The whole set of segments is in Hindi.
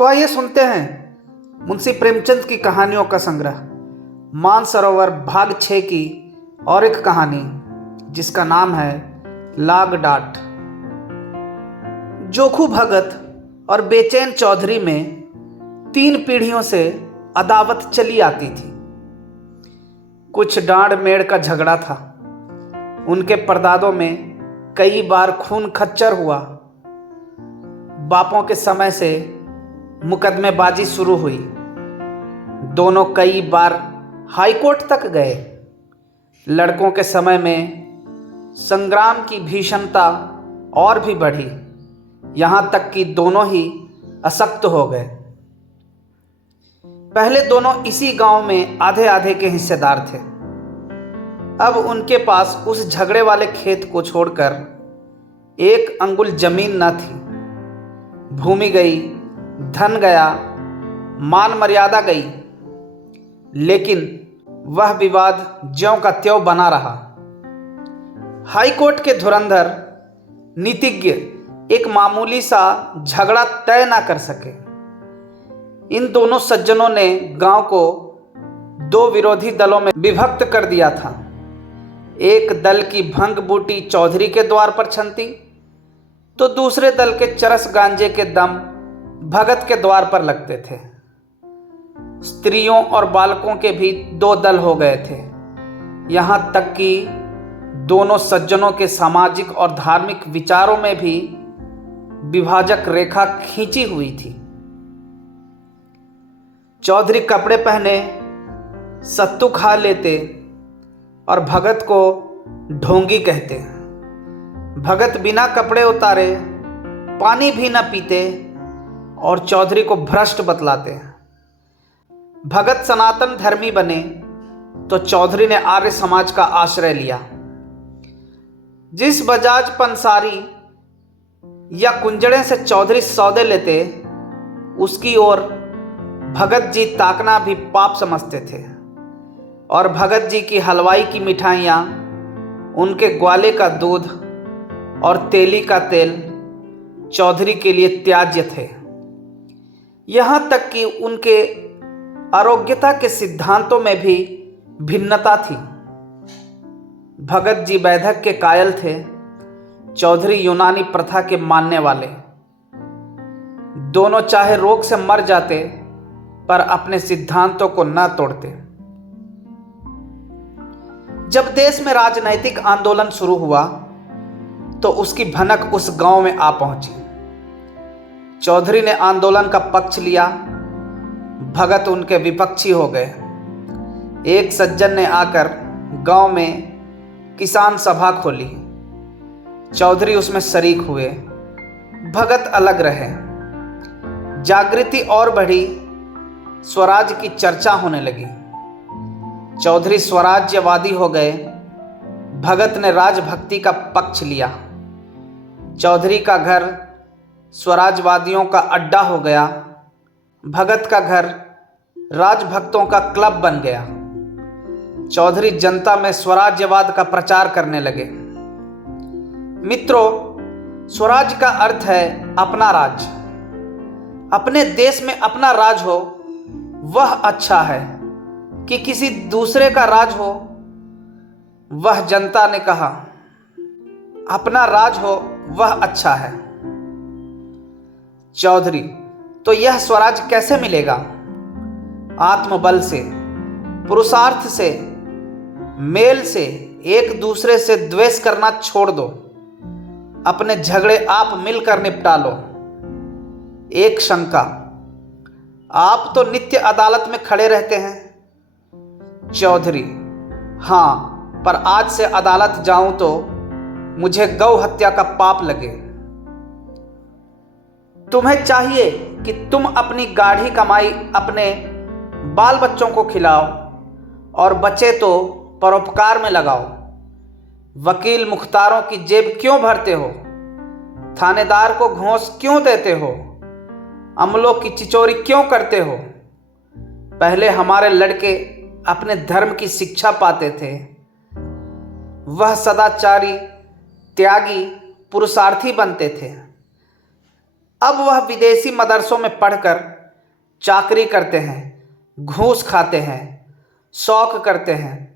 तो आइए सुनते हैं मुंशी प्रेमचंद की कहानियों का संग्रह मानसरोवर भाग 6 की और एक कहानी जिसका नाम है लाग डाट। जोखू भगत और बेचैन चौधरी में 3 पीढ़ियों से अदावत चली आती थी। कुछ डांड मेड़ का झगड़ा था। उनके परदादों में कई बार खून खच्चर हुआ। बापों के समय से मुकदमेबाजी शुरू हुई। दोनों कई बार हाईकोर्ट तक गए। लड़कों के समय में संग्राम की भीषणता और भी बढ़ी, यहाँ तक कि दोनों ही अशक्त हो गए। पहले दोनों इसी गांव में आधे आधे के हिस्सेदार थे। अब उनके पास उस झगड़े वाले खेत को छोड़कर 1 अंगुल जमीन न थी। भूमि गई, धन गया, मान मर्यादा गई, लेकिन वह विवाद ज्यों का त्यों बना रहा। हाईकोर्ट के धुरंधर नीतिज्ञ एक मामूली सा झगड़ा तय ना कर सके। इन दोनों सज्जनों ने गांव को 2 विरोधी दलों में विभक्त कर दिया था। एक दल की भंग बूटी चौधरी के द्वार पर छनती, तो दूसरे दल के चरस गांजे के दम भगत के द्वार पर लगते थे। स्त्रियों और बालकों के भी 2 दल हो गए थे। यहाँ तक कि दोनों सज्जनों के सामाजिक और धार्मिक विचारों में भी विभाजक रेखा खींची हुई थी। चौधरी कपड़े पहने सत्तू खा लेते और भगत को ढोंगी कहते। भगत बिना कपड़े उतारे पानी भी न पीते और चौधरी को भ्रष्ट बतलाते। भगत सनातन धर्मी बने तो चौधरी ने आर्य समाज का आश्रय लिया। जिस बजाज पंसारी या कुंजड़े से चौधरी सौदे लेते, उसकी ओर भगत जी ताकना भी पाप समझते थे और भगत जी की हलवाई की मिठाइयाँ, उनके ग्वाले का दूध और तेली का तेल चौधरी के लिए त्याज्य थे। यहाँ तक कि उनके आरोग्यता के सिद्धांतों में भी भिन्नता थी। भगत जी वैदक के कायल थे, चौधरी यूनानी प्रथा के मानने वाले। दोनों चाहे रोग से मर जाते पर अपने सिद्धांतों को न तोड़ते। जब देश में राजनैतिक आंदोलन शुरू हुआ तो उसकी भनक उस गांव में आ पहुंची। चौधरी ने आंदोलन का पक्ष लिया, भगत उनके विपक्षी हो गए। एक सज्जन ने आकर गांव में किसान सभा खोली। चौधरी उसमें शरीक हुए, भगत अलग रहे। जागृति और बढ़ी, स्वराज की चर्चा होने लगी। चौधरी स्वराज्यवादी हो गए, भगत ने राजभक्ति का पक्ष लिया। चौधरी का घर स्वराजवादियों का अड्डा हो गया, भगत का घर राजभक्तों का क्लब बन गया। चौधरी जनता में स्वराज्यवाद का प्रचार करने लगे। मित्रों, स्वराज का अर्थ है अपना राज। अपने देश में अपना राज हो वह अच्छा है कि किसी दूसरे का राज हो, वह जनता ने कहा। अपना राज हो वह अच्छा है। चौधरी, तो यह स्वराज कैसे मिलेगा? आत्मबल से, पुरुषार्थ से, मेल से। एक दूसरे से द्वेष करना छोड़ दो। अपने झगड़े आप मिलकर निपटा लो। एक शंका, आप तो नित्य अदालत में खड़े रहते हैं। चौधरी, हाँ, पर आज से अदालत जाऊं तो मुझे गौ हत्या का पाप लगे। तुम्हें चाहिए कि तुम अपनी गाढ़ी कमाई अपने बाल बच्चों को खिलाओ और बचे तो परोपकार में लगाओ। वकील मुख्तारों की जेब क्यों भरते हो? थानेदार को घूस क्यों देते हो? अमलों की चिचोरी क्यों करते हो? पहले हमारे लड़के अपने धर्म की शिक्षा पाते थे। वह सदाचारी, त्यागी, पुरुषार्थी बनते थे। अब वह विदेशी मदरसों में पढ़कर चाकरी करते हैं, घूस खाते हैं, शौक करते हैं,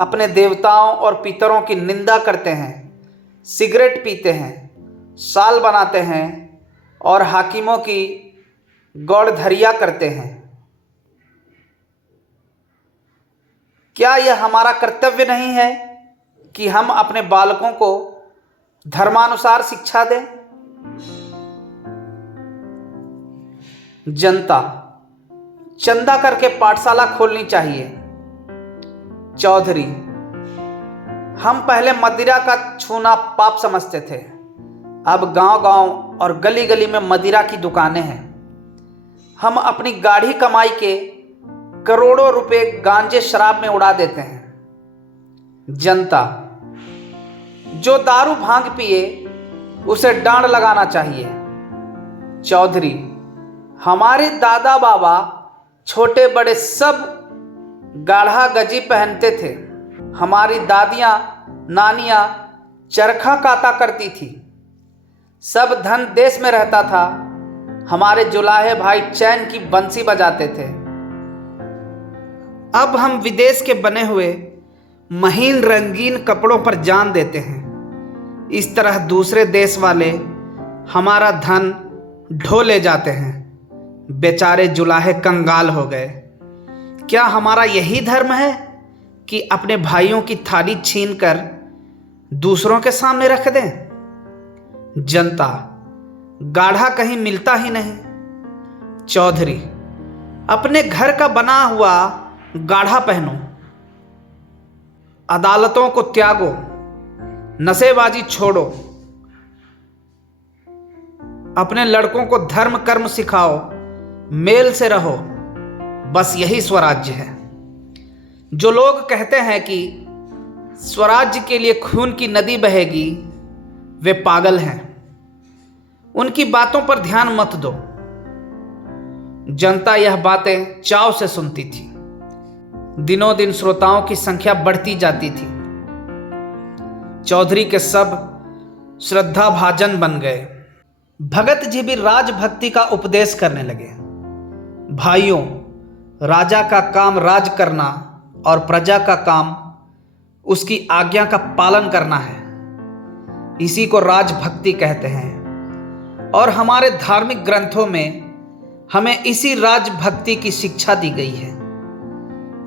अपने देवताओं और पितरों की निंदा करते हैं, सिगरेट पीते हैं, साल बनाते हैं और हाकिमों की गौड़धरिया करते हैं। क्या यह हमारा कर्तव्य नहीं है कि हम अपने बालकों को धर्मानुसार शिक्षा दें? जनता, चंदा करके पाठशाला खोलनी चाहिए। चौधरी, हम पहले मदिरा का छूना पाप समझते थे, अब गांव-गांव और गली-गली में मदिरा की दुकानें हैं। हम अपनी गाढ़ी कमाई के करोड़ों रुपए गांजे शराब में उड़ा देते हैं। जनता, जो दारू भांग पिए उसे डांड लगाना चाहिए। चौधरी, हमारे दादा बाबा छोटे बड़े सब गाढ़ा गजी पहनते थे। हमारी दादियाँ नानियाँ चरखा काता करती थी। सब धन देश में रहता था। हमारे जुलाहे भाई चैन की बंसी बजाते थे। अब हम विदेश के बने हुए महीन रंगीन कपड़ों पर जान देते हैं। इस तरह दूसरे देश वाले हमारा धन ढो ले जाते हैं। बेचारे जुलाहे कंगाल हो गए। क्या हमारा यही धर्म है कि अपने भाइयों की थाली छीनकर दूसरों के सामने रख दें? जनता, गाढ़ा कहीं मिलता ही नहीं। चौधरी, अपने घर का बना हुआ गाढ़ा पहनो, अदालतों को त्यागो, नशेबाजी छोड़ो, अपने लड़कों को धर्म कर्म सिखाओ, मेल से रहो। बस यही स्वराज्य है। जो लोग कहते हैं कि स्वराज्य के लिए खून की नदी बहेगी, वे पागल हैं। उनकी बातों पर ध्यान मत दो। जनता यह बातें चाव से सुनती थी। दिनों दिन श्रोताओं की संख्या बढ़ती जाती थी। चौधरी के सब श्रद्धाभाजन बन गए। भगत जी भी राजभक्ति का उपदेश करने लगे। भाइयों, राजा का काम राज करना और प्रजा का काम उसकी आज्ञा का पालन करना है। इसी को राजभक्ति कहते हैं और हमारे धार्मिक ग्रंथों में हमें इसी राजभक्ति की शिक्षा दी गई है।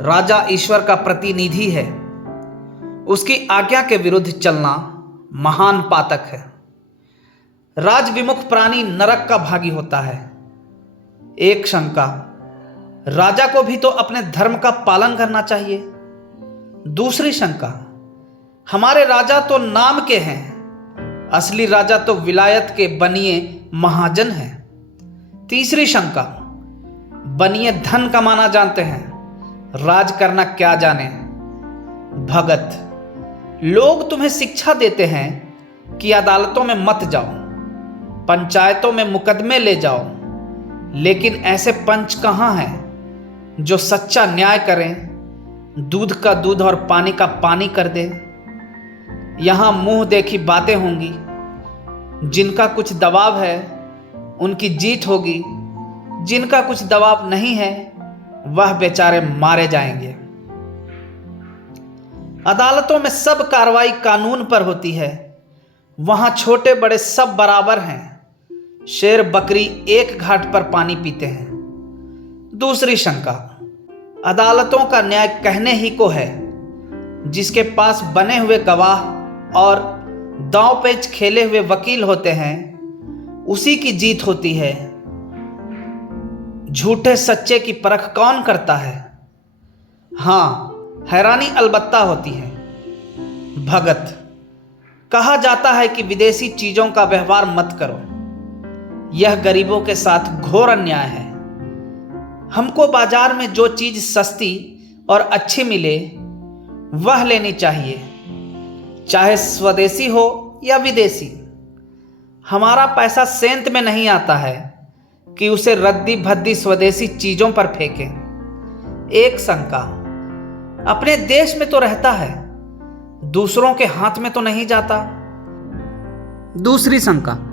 राजा ईश्वर का प्रतिनिधि है। उसकी आज्ञा के विरुद्ध चलना महान पातक है। राजविमुख प्राणी नरक का भागी होता है। एक शंका, राजा को भी तो अपने धर्म का पालन करना चाहिए। दूसरी शंका, हमारे राजा तो नाम के हैं, असली राजा तो विलायत के बनिए महाजन हैं। तीसरी शंका, बनिए धन कमाना जानते हैं, राज करना क्या जाने। भगत, लोग तुम्हें शिक्षा देते हैं कि अदालतों में मत जाओ, पंचायतों में मुकदमे ले जाओ, लेकिन ऐसे पंच कहाँ हैं जो सच्चा न्याय करें, दूध का दूध और पानी का पानी कर दे। यहाँ मुंह देखी बातें होंगी। जिनका कुछ दबाव है उनकी जीत होगी, जिनका कुछ दबाव नहीं है वह बेचारे मारे जाएंगे। अदालतों में सब कार्रवाई कानून पर होती है। वहाँ छोटे बड़े सब बराबर हैं। शेर बकरी एक घाट पर पानी पीते हैं। दूसरी शंका, अदालतों का न्याय कहने ही को है। जिसके पास बने हुए गवाह और दांव पेच खेले हुए वकील होते हैं उसी की जीत होती है। झूठे सच्चे की परख कौन करता है? हाँ, हैरानी अलबत्ता होती है। भगत, कहा जाता है कि विदेशी चीजों का व्यवहार मत करो। यह गरीबों के साथ घोर अन्याय है। हमको बाजार में जो चीज सस्ती और अच्छी मिले वह लेनी चाहिए, चाहे स्वदेशी हो या विदेशी। हमारा पैसा सेंत में नहीं आता है कि उसे रद्दी भद्दी स्वदेशी चीजों पर फेंकें। एक शंका, अपने देश में तो रहता है, दूसरों के हाथ में तो नहीं जाता। दूसरी शंका,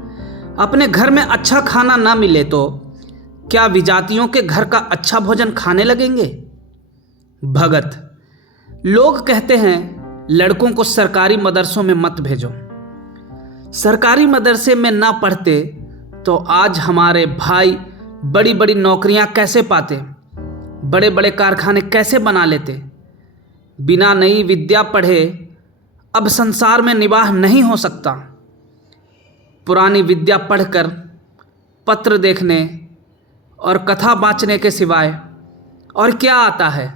अपने घर में अच्छा खाना ना मिले तो क्या विजातियों के घर का अच्छा भोजन खाने लगेंगे? भगत, लोग कहते हैं लड़कों को सरकारी मदरसों में मत भेजो। सरकारी मदरसे में ना पढ़ते तो आज हमारे भाई बड़ी बड़ी नौकरियां कैसे पाते, बड़े बड़े कारखाने कैसे बना लेते। बिना नई विद्या पढ़े अब संसार में निवाह नहीं हो सकता। पुरानी विद्या पढ़कर पत्र देखने और कथा बाँचने के सिवाय और क्या आता है?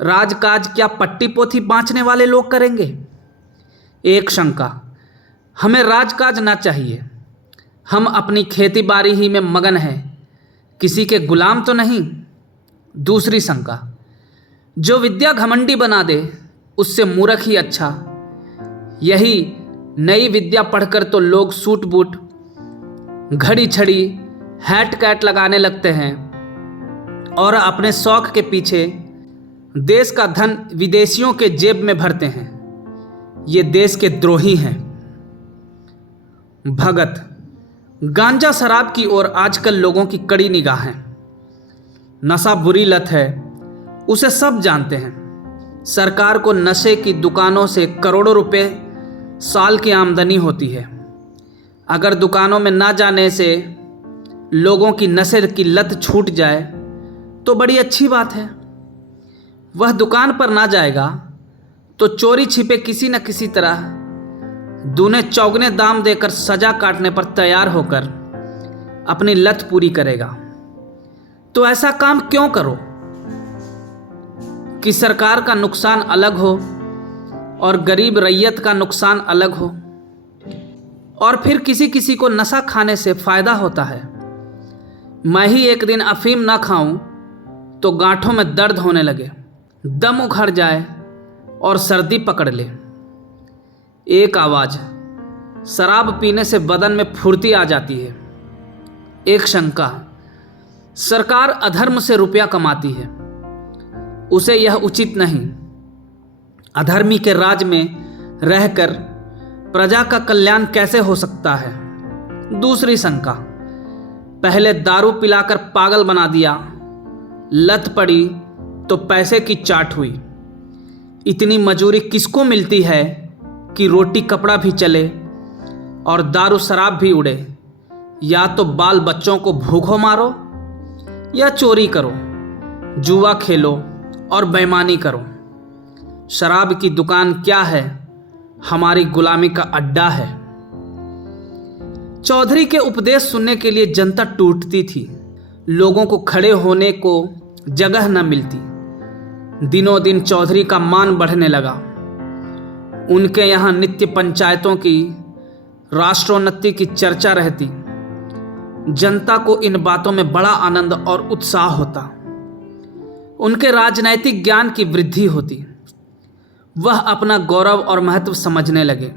राजकाज क्या पट्टी पोथी बाँचने वाले लोग करेंगे? एक शंका, हमें राजकाज ना चाहिए। हम अपनी खेती बाड़ी ही में मगन हैं, किसी के गुलाम तो नहीं। दूसरी शंका, जो विद्या घमंडी बना दे उससे मूर्ख ही अच्छा। यही नई विद्या पढ़कर तो लोग सूट बूट, घड़ी छड़ी, हैट कैट लगाने लगते हैं और अपने शौक के पीछे देश का धन विदेशियों के जेब में भरते हैं। ये देश के द्रोही हैं। भगत, गांजा शराब की ओर आजकल लोगों की कड़ी निगाह है। नशा बुरी लत है, उसे सब जानते हैं। सरकार को नशे की दुकानों से करोड़ों रुपए साल की आमदनी होती है। अगर दुकानों में ना जाने से लोगों की नशे की लत छूट जाए तो बड़ी अच्छी बात है। वह दुकान पर ना जाएगा तो चोरी छिपे किसी न किसी तरह दूने चौगने दाम देकर सजा काटने पर तैयार होकर अपनी लत पूरी करेगा। तो ऐसा काम क्यों करो कि सरकार का नुकसान अलग हो और गरीब रैयत का नुकसान अलग हो। और फिर किसी किसी को नशा खाने से फायदा होता है। मैं ही एक दिन अफीम ना खाऊं तो गांठों में दर्द होने लगे, दम उखड़ जाए और सर्दी पकड़ ले। एक आवाज़, शराब पीने से बदन में फुर्ती आ जाती है। एक शंका, सरकार अधर्म से रुपया कमाती है, उसे यह उचित नहीं। अधर्मी के राज में रहकर प्रजा का कल्याण कैसे हो सकता है? दूसरी शंका, पहले दारू पिलाकर पागल बना दिया, लत पड़ी तो पैसे की चाट हुई। इतनी मजूरी किसको मिलती है कि रोटी कपड़ा भी चले और दारू शराब भी उड़े? या तो बाल बच्चों को भूखों मारो या चोरी करो, जुआ खेलो और बेईमानी करो। शराब की दुकान क्या है? हमारी गुलामी का अड्डा है। चौधरी के उपदेश सुनने के लिए जनता टूटती थी। लोगों को खड़े होने को जगह न मिलती। दिनों दिन चौधरी का मान बढ़ने लगा। उनके यहाँ नित्य पंचायतों की, राष्ट्रोन्नति की चर्चा रहती। जनता को इन बातों में बड़ा आनंद और उत्साह होता। उनके राजनैतिक ज्ञान की वृद्धि होती। वह अपना गौरव और महत्व समझने लगे।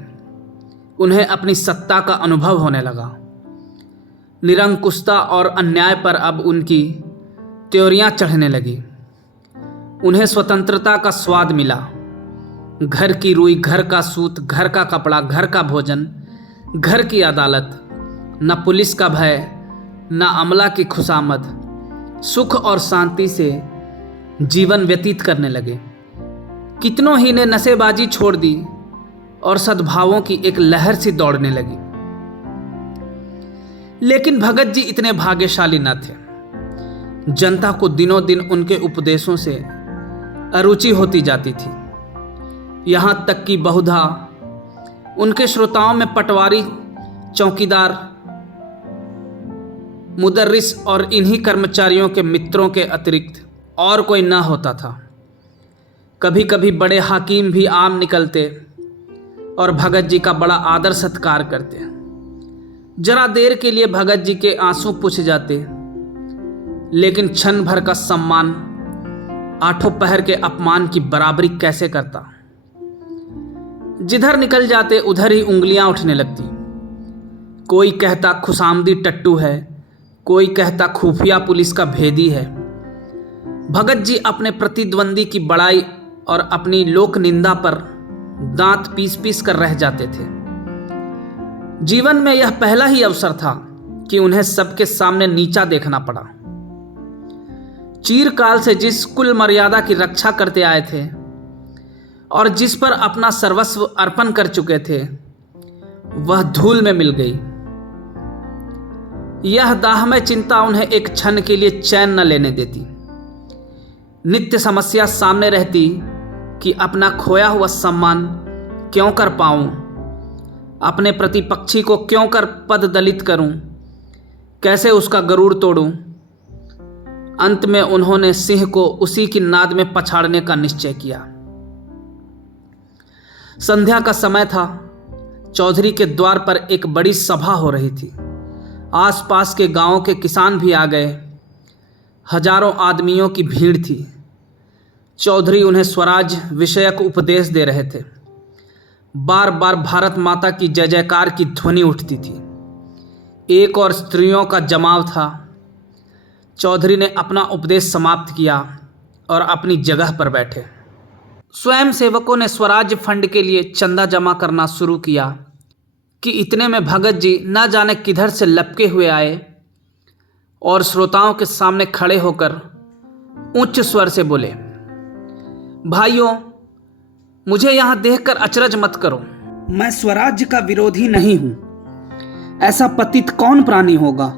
उन्हें अपनी सत्ता का अनुभव होने लगा। निरंकुशता और अन्याय पर अब उनकी त्योरियां चढ़ने लगी। उन्हें स्वतंत्रता का स्वाद मिला। घर की रुई, घर का सूत, घर का कपड़ा, घर का भोजन, घर की अदालत, न पुलिस का भय, न अमला की खुशामद। सुख और शांति से जीवन व्यतीत करने लगे। कितनों ही ने नशेबाजी छोड़ दी और सद्भावों की एक लहर सी दौड़ने लगी। लेकिन भगत जी इतने भाग्यशाली न थे। जनता को दिनों दिन उनके उपदेशों से अरुचि होती जाती थी। यहां तक कि बहुधा उनके श्रोताओं में पटवारी, चौकीदार, मुदर्रिस और इन्हीं कर्मचारियों के मित्रों के अतिरिक्त और कोई न होता था। कभी कभी बड़े हाकिम भी आम निकलते और भगत जी का बड़ा आदर सत्कार करते। जरा देर के लिए भगत जी के आंसू पुछ जाते, लेकिन क्षण भर का सम्मान आठों पहर के अपमान की बराबरी कैसे करता। जिधर निकल जाते उधर ही उंगलियां उठने लगती। कोई कहता खुशामदी टट्टू है, कोई कहता खुफिया पुलिस का भेदी है। भगत जी अपने प्रतिद्वंदी की बड़ाई और अपनी लोक निंदा पर दांत पीस पीस कर रह जाते थे। जीवन में यह पहला ही अवसर था कि उन्हें सबके सामने नीचा देखना पड़ा। चिरकाल से जिस कुल मर्यादा की रक्षा करते आए थे और जिस पर अपना सर्वस्व अर्पण कर चुके थे, वह धूल में मिल गई। यह दाहमय चिंता उन्हें एक क्षण के लिए चैन न लेने देती। नित्य समस्या सामने रहती कि अपना खोया हुआ सम्मान क्यों कर पाऊं, अपने प्रतिपक्षी को क्यों कर पद दलित करूं, कैसे उसका गरुड़ तोड़ूं। अंत में उन्होंने सिंह को उसी की नाद में पछाड़ने का निश्चय किया। संध्या का समय था। चौधरी के द्वार पर एक बड़ी सभा हो रही थी। आसपास के गांवों के किसान भी आ गए। हजारों आदमियों की भीड़ थी। चौधरी उन्हें स्वराज विषयक उपदेश दे रहे थे। बार बार भारत माता की जय जयकार की ध्वनि उठती थी। एक और स्त्रियों का जमाव था। चौधरी ने अपना उपदेश समाप्त किया और अपनी जगह पर बैठे। स्वयं सेवकों ने स्वराज फंड के लिए चंदा जमा करना शुरू किया कि इतने में भगत जी न जाने किधर से लपके हुए आए और श्रोताओं के सामने खड़े होकर उच्च स्वर से बोले, भाइयों, मुझे यहां देखकर अचरज मत करो। मैं स्वराज्य का विरोधी नहीं हूं। ऐसा पतित कौन प्राणी होगा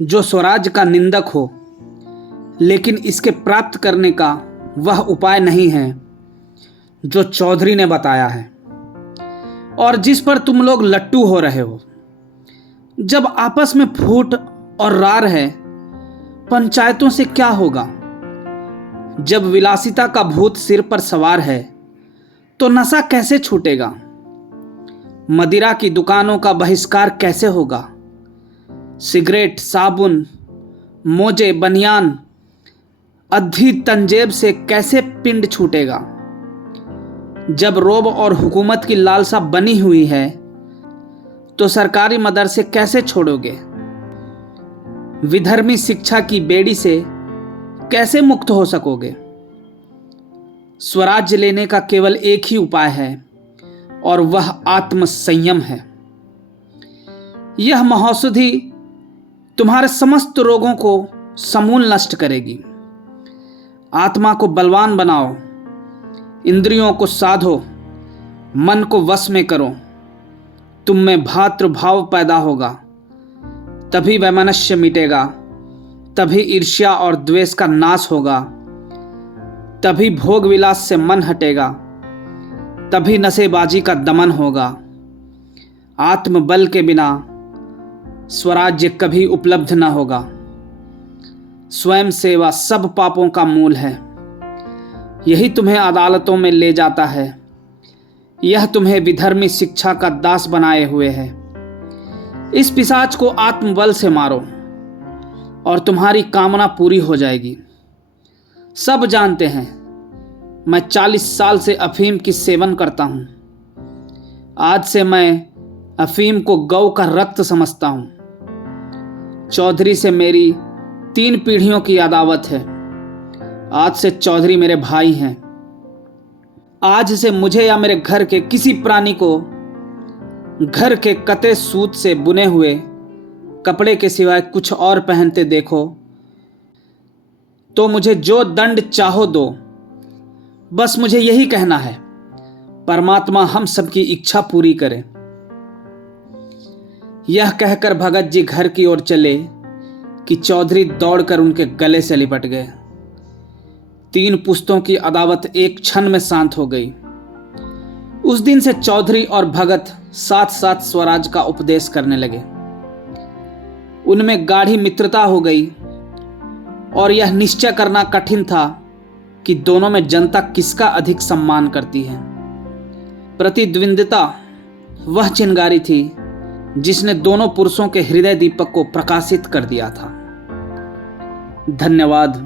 जो स्वराज्य का निंदक हो, लेकिन इसके प्राप्त करने का वह उपाय नहीं है जो चौधरी ने बताया है और जिस पर तुम लोग लट्टू हो रहे हो। जब आपस में फूट और रार है, पंचायतों से क्या होगा? जब विलासिता का भूत सिर पर सवार है तो नशा कैसे छूटेगा? मदिरा की दुकानों का बहिष्कार कैसे होगा? सिगरेट, साबुन, मोजे, बनियान, अद्धी तंजेब से कैसे पिंड छूटेगा? जब रोब और हुकूमत की लालसा बनी हुई है तो सरकारी मदरसे कैसे छोड़ोगे? विधर्मी शिक्षा की बेड़ी से कैसे मुक्त हो सकोगे? स्वराज्य लेने का केवल एक ही उपाय है और वह आत्म संयम है। यह महौषधि तुम्हारे समस्त रोगों को समूल नष्ट करेगी। आत्मा को बलवान बनाओ, इंद्रियों को साधो, मन को वश में करो। तुम में भातृभाव पैदा होगा, तभी वैमनस्य मिटेगा, तभी ईर्ष्या और द्वेष का नाश होगा, तभी भोग विलास से मन हटेगा, तभी नशेबाजी का दमन होगा। आत्मबल के बिना स्वराज्य कभी उपलब्ध न होगा। स्वयं सेवा सब पापों का मूल है। यही तुम्हें अदालतों में ले जाता है। यह तुम्हें विधर्मी शिक्षा का दास बनाए हुए है। इस पिशाच को आत्मबल से मारो और तुम्हारी कामना पूरी हो जाएगी। सब जानते हैं मैं 40 साल से अफीम की सेवन करता हूं। आज से मैं अफीम को गौ का रक्त समझता हूं। चौधरी से मेरी 3 पीढ़ियों की अदावत है। आज से चौधरी मेरे भाई हैं। आज से मुझे या मेरे घर के किसी प्राणी को घर के कते सूत से बुने हुए कपड़े के सिवाय कुछ और पहनते देखो तो मुझे जो दंड चाहो दो। बस मुझे यही कहना है, परमात्मा हम सबकी इच्छा पूरी करे। यह कहकर भगत जी घर की ओर चले कि चौधरी दौड़कर उनके गले से लिपट गए। 3 पुश्तों की अदावत एक क्षण में शांत हो गई। उस दिन से चौधरी और भगत साथ साथ स्वराज का उपदेश करने लगे। उनमें गाढ़ी मित्रता हो गई और यह निश्चय करना कठिन था कि दोनों में जनता किसका अधिक सम्मान करती है। प्रतिद्वंदिता वह चिंगारी थी जिसने दोनों पुरुषों के हृदय दीपक को प्रकाशित कर दिया था। धन्यवाद।